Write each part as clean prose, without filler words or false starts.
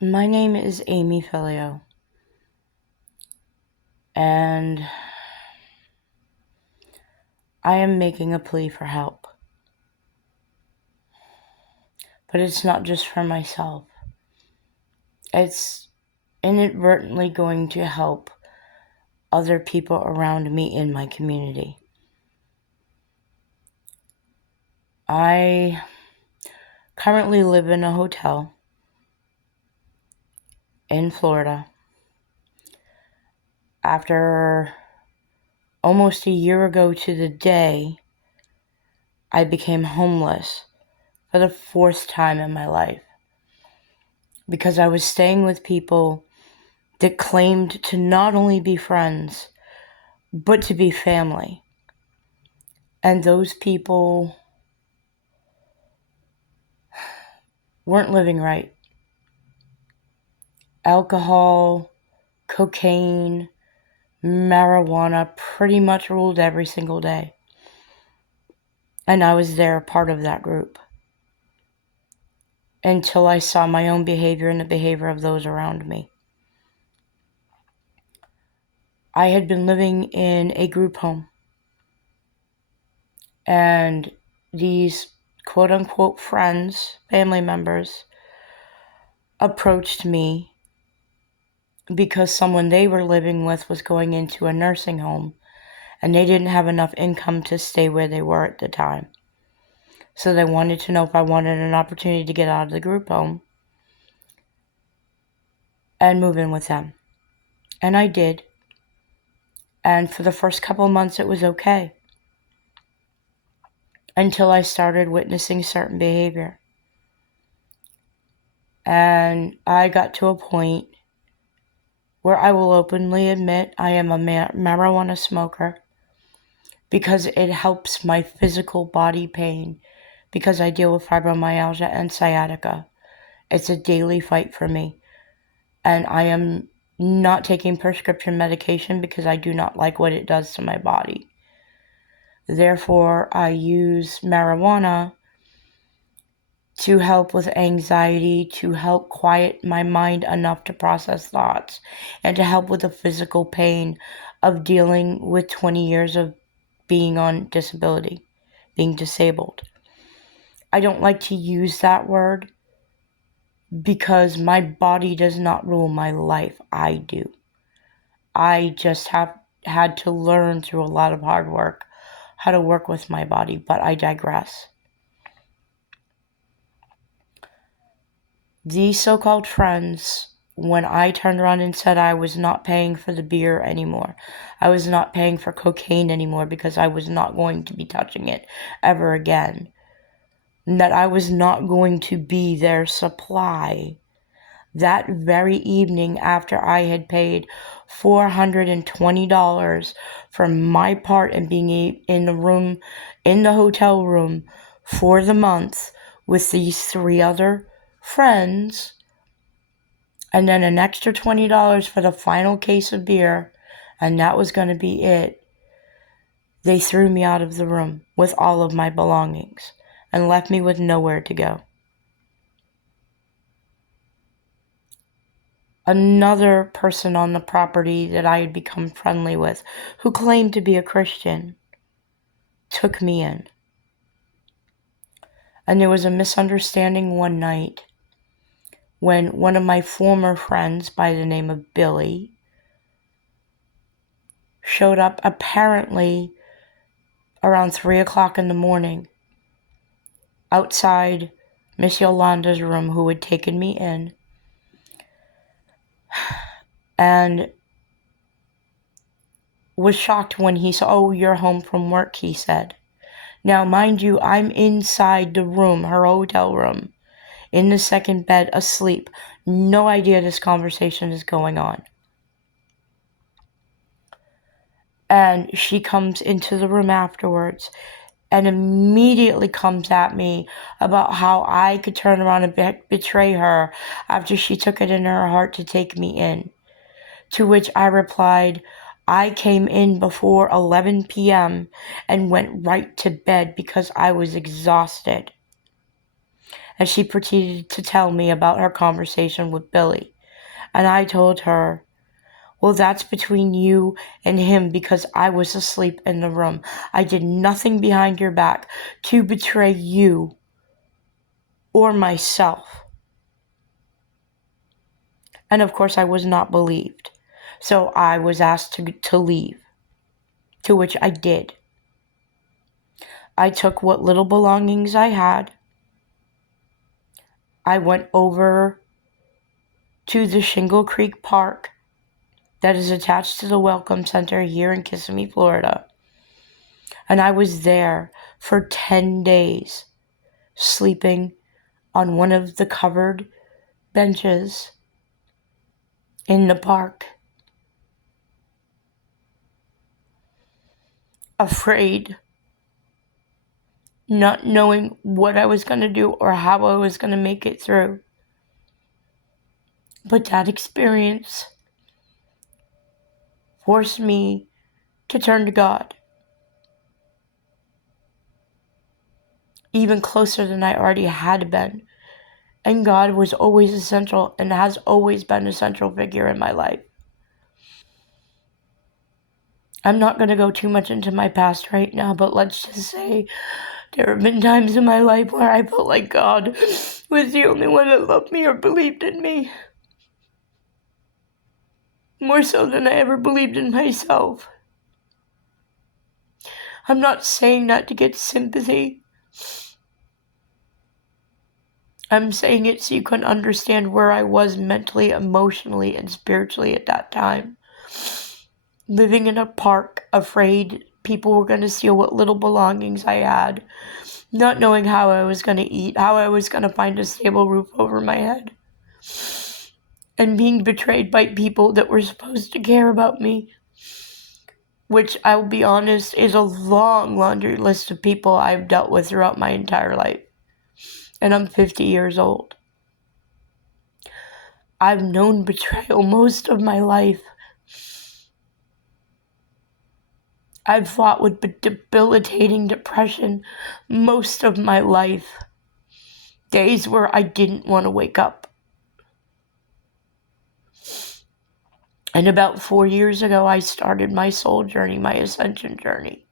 My name is Amy Filio, and I am making a plea for help. But it's not just for myself. It's inadvertently going to help other people around me in my community. I currently live in a hotel in Florida. After almost a year ago to the day, I became homeless for the fourth time in my life because I was staying with people that claimed to not only be friends, but to be family. And those people weren't living right. Alcohol, cocaine, marijuana pretty much ruled every single day. And I was there, part of that group, until I saw my own behavior and the behavior of those around me. I had been living in a group home, and these quote-unquote friends, family members, approached me because someone they were living with was going into a nursing home, and they didn't have enough income to stay where they were at the time. So they wanted to know if I wanted an opportunity to get out of the group home and move in with them. And I did. And for the first couple of months, it was okay, until I started witnessing certain behavior. And I got to a point where I will openly admit I am a marijuana smoker because it helps my physical body pain, because I deal with fibromyalgia and sciatica. It's a daily fight for me. And I am not taking prescription medication because I do not like what it does to my body. Therefore, I use marijuana to help with anxiety, to help quiet my mind enough to process thoughts, and to help with the physical pain of dealing with 20 years of being on disability, being disabled. I don't like to use that word because my body does not rule my life. I do. I just have had to learn through a lot of hard work how to work with my body, but I digress. These so-called friends, when I turned around and said I was not paying for the beer anymore, I was not paying for cocaine anymore because I was not going to be touching it ever again, and that I was not going to be their supply, that very evening, after I had paid $420 for my part in being in the hotel room for the month with these three other friends, and then an extra $20 for the final case of beer, and that was going to be it, they threw me out of the room with all of my belongings and left me with nowhere to go. Another person on the property that I had become friendly with, who claimed to be a Christian, took me in. And there was a misunderstanding one night when one of my former friends by the name of Billy showed up apparently around 3 o'clock in the morning outside Miss Yolanda's room, who had taken me in, and was shocked when he saw, "Oh, you're home from work," he said. Now, mind you, I'm inside the room, her hotel room, in the second bed, asleep. No idea this conversation is going on. And she comes into the room afterwards and immediately comes at me about how I could turn around and betray her after she took it in her heart to take me in. To which I replied, I came in before 11 p.m. and went right to bed because I was exhausted. as she proceeded to tell me about her conversation with Billy. And I told her, well, that's between you and him because I was asleep in the room. I did nothing behind your back to betray you or myself. And of course, I was not believed. So I was asked to leave, to which I did. I took what little belongings I had. I went over to the Shingle Creek Park that is attached to the Welcome Center here in Kissimmee, Florida. And I was there for 10 days, sleeping on one of the covered benches in the park, afraid, not knowing what I was going to do or how I was going to make it through. But that experience forced me to turn to God, even closer than I already had been. And God was always essential and has always been a central figure in my life. I'm not going to go too much into my past right now, but let's just say there have been times in my life where I felt like God was the only one that loved me or believed in me. More so than I ever believed in myself. I'm not saying that to get sympathy. I'm saying it so you can understand where I was mentally, emotionally, and spiritually at that time. Living in a park, afraid people were going to steal what little belongings I had. Not knowing how I was going to eat, how I was going to find a stable roof over my head. And being betrayed by people that were supposed to care about me. Which, I'll be honest, is a long laundry list of people I've dealt with throughout my entire life. And I'm 50 years old. I've known betrayal most of my life. I've fought with debilitating depression most of my life. Days where I didn't want to wake up. And about 4 years ago, I started my soul journey, my ascension journey.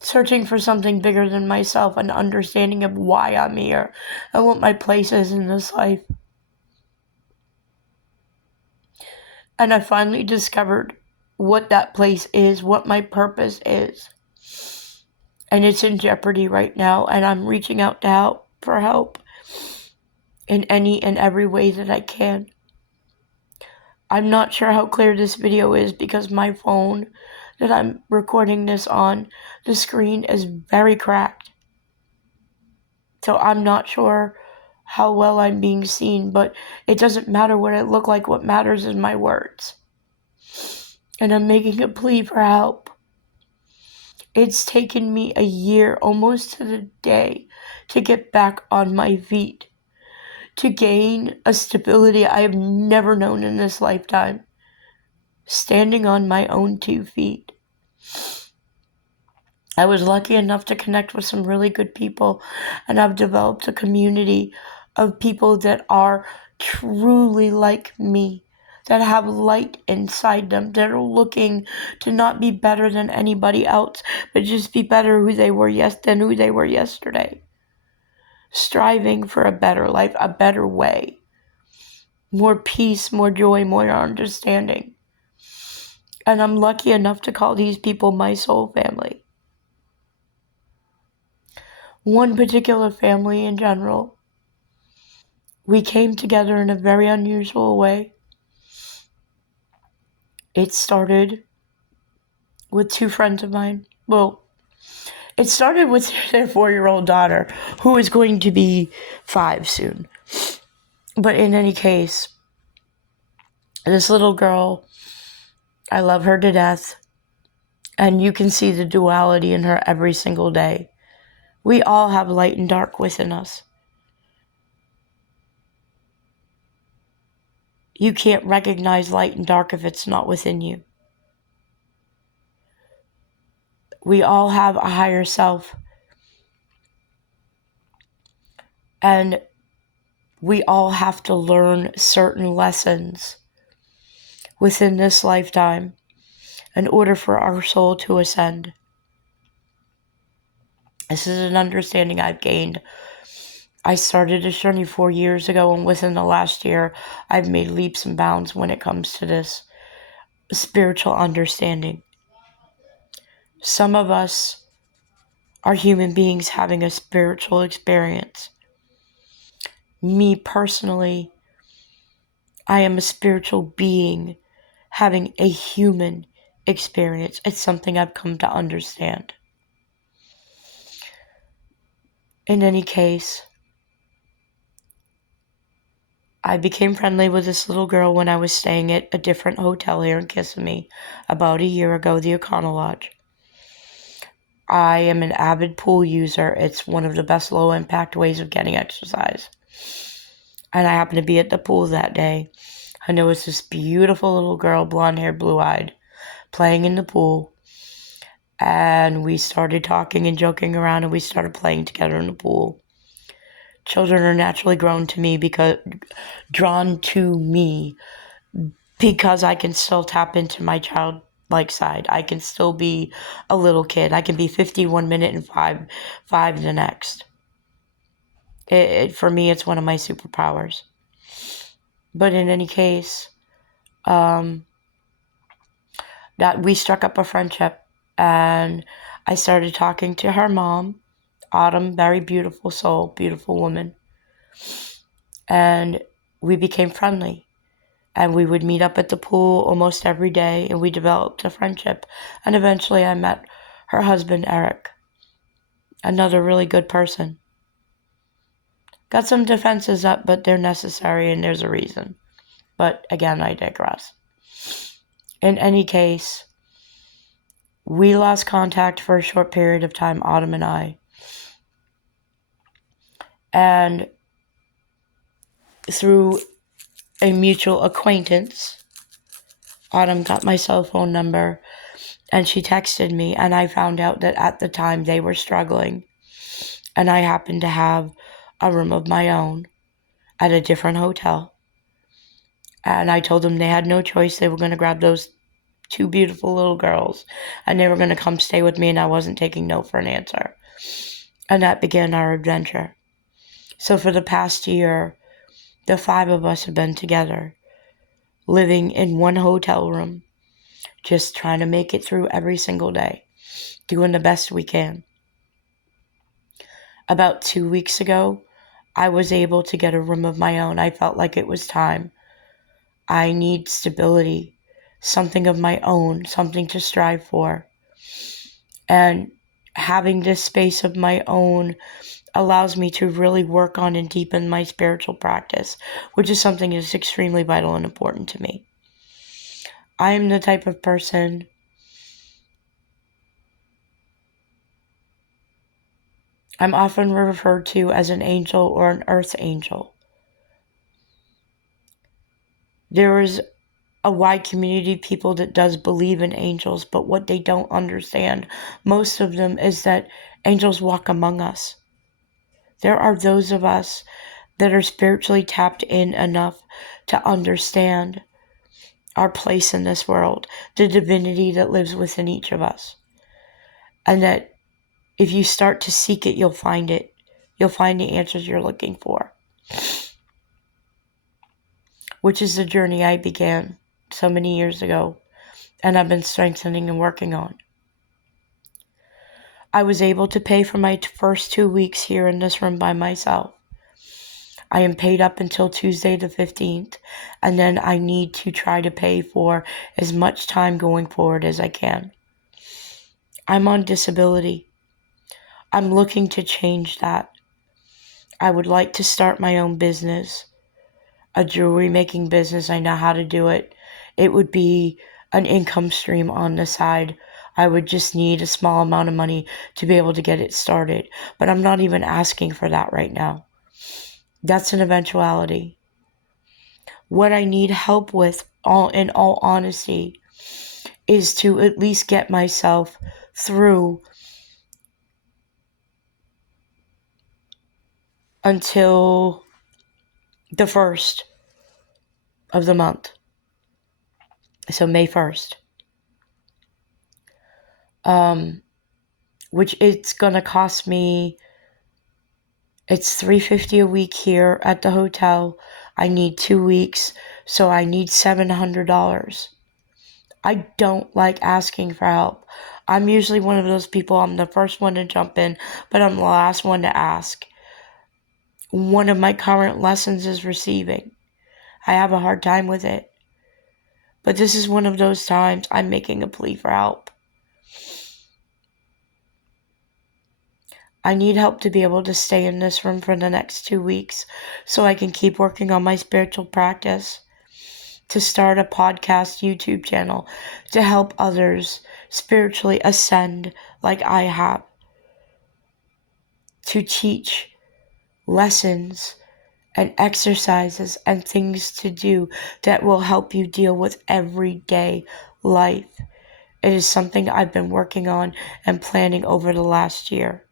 Searching for something bigger than myself, an understanding of why I'm here and what my place is in this life. And I finally discovered what that place is, what my purpose is. And it's in jeopardy right now, and I'm reaching out for help in any and every way that I can. I'm not sure how clear this video is because my phone that I'm recording this on, the screen is very cracked. So I'm not sure how well I'm being seen, but it doesn't matter what I look like. What matters is my words. And I'm making a plea for help. It's taken me a year, almost to the day, to get back on my feet, to gain a stability I have never known in this lifetime, standing on my own 2 feet. I was lucky enough to connect with some really good people, and I've developed a community of people that are truly like me, that have light inside them, that are looking to not be better than anybody else, but just be better than who they were yesterday. Striving for a better life, a better way. More peace, more joy, more understanding. And I'm lucky enough to call these people my soul family. One particular family in general, we came together in a very unusual way. It started with 2 friends of mine. Well, it started with their 4-year-old daughter, who is going to be 5 soon. But in any case, this little girl, I love her to death. And you can see the duality in her every single day. We all have light and dark within us. You can't recognize light and dark if it's not within you. We all have a higher self. And we all have to learn certain lessons within this lifetime in order for our soul to ascend. This is an understanding I've gained. I started this journey 4 years ago, and within the last year, I've made leaps and bounds when it comes to this spiritual understanding. Some of us are human beings having a spiritual experience. Me personally, I am a spiritual being having a human experience. It's something I've come to understand. In any case, I became friendly with this little girl when I was staying at a different hotel here in Kissimmee about a year ago, the Econo Lodge. I am an avid pool user. It's one of the best low-impact ways of getting exercise. And I happened to be at the pool that day, and there was this beautiful little girl, blonde-haired, blue-eyed, playing in the pool. And we started talking and joking around, and we started playing together in the pool. Children are naturally drawn to me because I can still tap into my childlike side. I can still be a little kid. I can be 50 one minute and five the next. For me, it's one of my superpowers. But in any case, that we struck up a friendship, and I started talking to her mom, Autumn, very beautiful soul, beautiful woman. And we became friendly. And we would meet up at the pool almost every day, and we developed a friendship. And eventually I met her husband, Eric, another really good person. Got some defenses up, but they're necessary, and there's a reason. But again, I digress. In any case, we lost contact for a short period of time, Autumn and I. And through a mutual acquaintance, Autumn got my cell phone number, and she texted me, and I found out that at the time they were struggling, and I happened to have a room of my own at a different hotel. And I told them they had no choice. They were going to grab those two beautiful little girls, and they were going to come stay with me, and I wasn't taking no for an answer. And that began our adventure. So for the past year, the 5 of us have been together, living in one hotel room, just trying to make it through every single day, doing the best we can. About 2 weeks ago, I was able to get a room of my own. I felt like it was time. I need stability, something of my own, something to strive for. And having this space of my own allows me to really work on and deepen my spiritual practice, which is something that is extremely vital and important to me. I am the type of person I'm often referred to as an angel or an earth angel. There is a wide community of people that does believe in angels, but what they don't understand, most of them, is that angels walk among us. There are those of us that are spiritually tapped in enough to understand our place in this world, the divinity that lives within each of us. And that if you start to seek it, you'll find it. You'll find the answers you're looking for. Which is the journey I began so many years ago, and I've been strengthening and working on. I was able to pay for my first 2 weeks here in this room by myself. I am paid up until Tuesday the 15th, and then I need to try to pay for as much time going forward as I can. I'm on disability. I'm looking to change that. I would like to start my own business, a jewelry making business. I know how to do it. It would be an income stream on the side. I would just need a small amount of money to be able to get it started. But I'm not even asking for that right now. That's an eventuality. What I need help with, in all honesty, is to at least get myself through until the 1st of the month. So May 1st. Which it's gonna cost me, it's $350 a week here at the hotel. I need 2 weeks, so I need $700. I don't like asking for help. I'm usually one of those people, I'm the first one to jump in, but I'm the last one to ask. One of my current lessons is receiving. I have a hard time with it. But this is one of those times I'm making a plea for help. I need help to be able to stay in this room for the next 2 weeks so I can keep working on my spiritual practice, to start a podcast YouTube channel, to help others spiritually ascend like I have, to teach lessons and exercises and things to do that will help you deal with everyday life. It is something I've been working on and planning over the last year.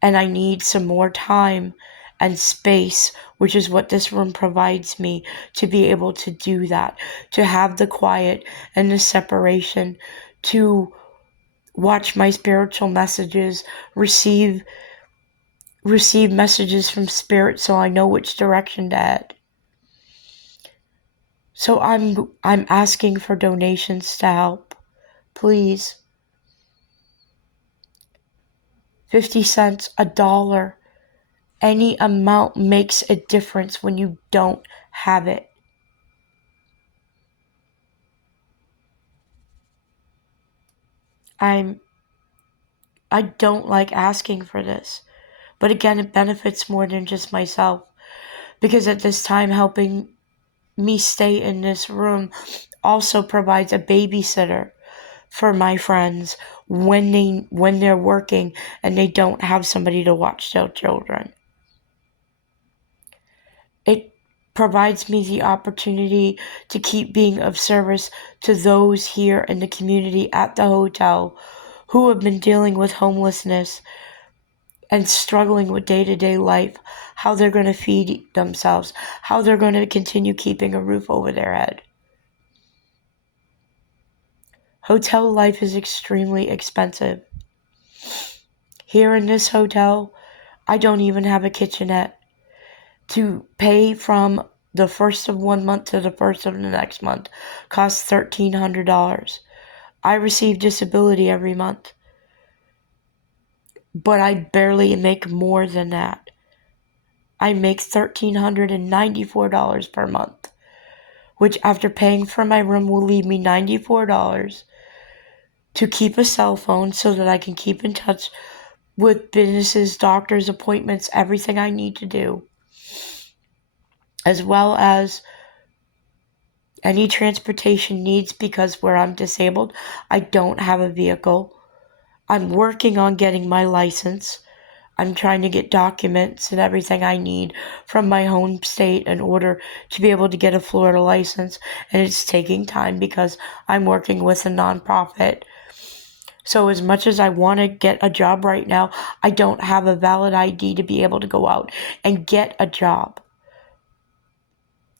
And I need some more time and space, which is what this room provides me, to be able to do that, to have the quiet and the separation, to watch my spiritual messages, receive messages from spirit so I know which direction to head. So I'm asking for donations to help. Please. 50 cents, $1. Any amount makes a difference when you don't have it. I don't like asking for this. But again, it benefits more than just myself. Because at this time, helping me stay in this room also provides a babysitter for my friends when they're working and they don't have somebody to watch their children. It provides me the opportunity to keep being of service to those here in the community at the hotel who have been dealing with homelessness and struggling with day-to-day life, how they're going to feed themselves, how they're going to continue keeping a roof over their head. Hotel life is extremely expensive. Here in this hotel, I don't even have a kitchenette. To pay from the 1st of one month to the 1st of the next month costs $1,300. I receive disability every month, but I barely make more than that. I make $1,394 per month, which after paying for my room will leave me $94 to keep a cell phone so that I can keep in touch with businesses, doctors, appointments, everything I need to do, as well as any transportation needs, because where I'm disabled, I don't have a vehicle. I'm working on getting my license. I'm trying to get documents and everything I need from my home state in order to be able to get a Florida license. And it's taking time because I'm working with a nonprofit. So as much as I want to get a job right now, I don't have a valid ID to be able to go out and get a job.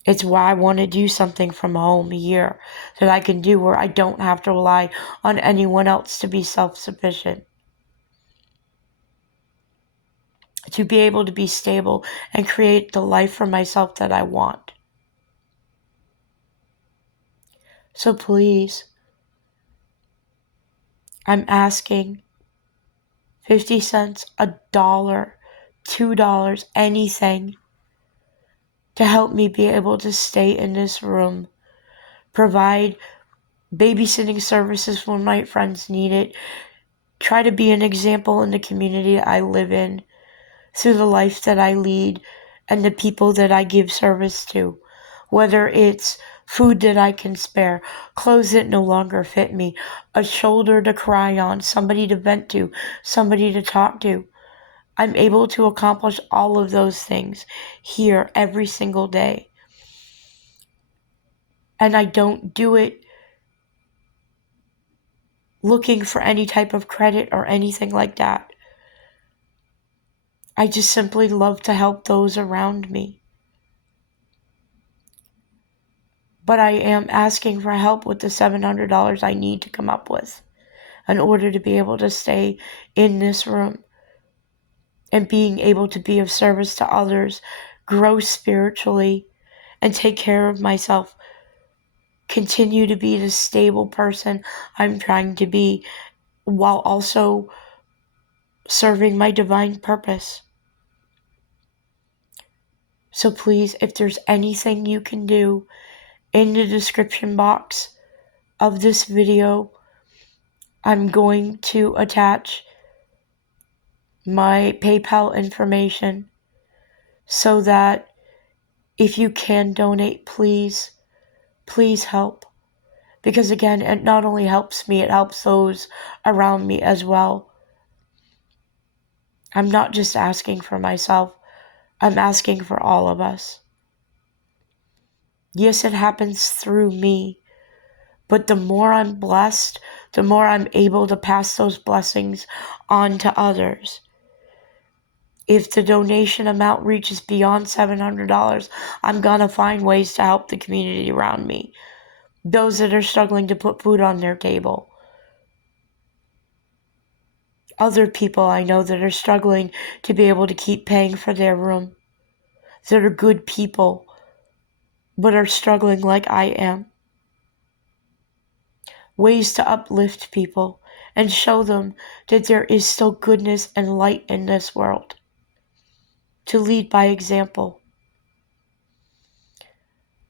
It's why I want to do something from home here that I can do where I don't have to rely on anyone else to be self-sufficient. To be able to be stable and create the life for myself that I want. So please, I'm asking 50 cents, $1, $2, anything to help me be able to stay in this room, provide babysitting services when my friends need it, try to be an example in the community I live in through the life that I lead and the people that I give service to, whether it's food that I can spare, clothes that no longer fit me, a shoulder to cry on, somebody to vent to, somebody to talk to. I'm able to accomplish all of those things here every single day. And I don't do it looking for any type of credit or anything like that. I just simply love to help those around me. But I am asking for help with the $700 I need to come up with in order to be able to stay in this room and being able to be of service to others, grow spiritually, and take care of myself. Continue to be the stable person I'm trying to be while also serving my divine purpose. So please, if there's anything you can do, in the description box of this video, I'm going to attach my PayPal information so that if you can donate, please help. Because again, it not only helps me, it helps those around me as well. I'm not just asking for myself, I'm asking for all of us. Yes, it happens through me, but the more I'm blessed, the more I'm able to pass those blessings on to others. If the donation amount reaches beyond $700, I'm gonna find ways to help the community around me. Those that are struggling to put food on their table. Other people I know that are struggling to be able to keep paying for their room. That are good people, but are struggling like I am. Ways to uplift people and show them that there is still goodness and light in this world. To lead by example.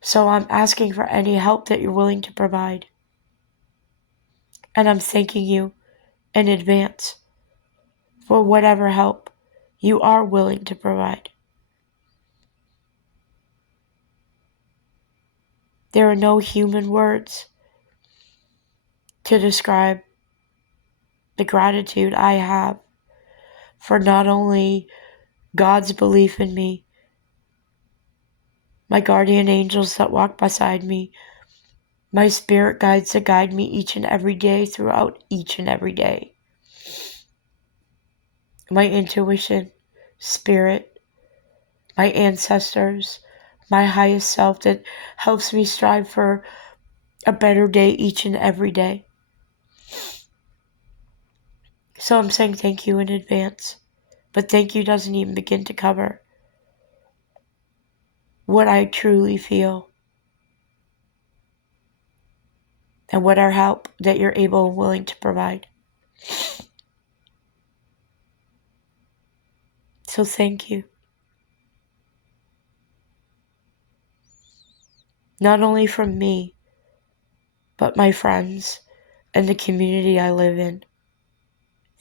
So I'm asking for any help that you're willing to provide. And I'm thanking you in advance for whatever help you are willing to provide. There are no human words to describe the gratitude I have for not only God's belief in me, my guardian angels that walk beside me, my spirit guides that guide me each and every day throughout each and every day, my intuition, spirit, my ancestors, my highest self that helps me strive for a better day each and every day. So I'm saying thank you in advance, but thank you doesn't even begin to cover what I truly feel and what our help that you're able and willing to provide. So thank you. Not only from me, but my friends and the community I live in.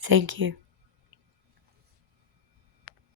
Thank you.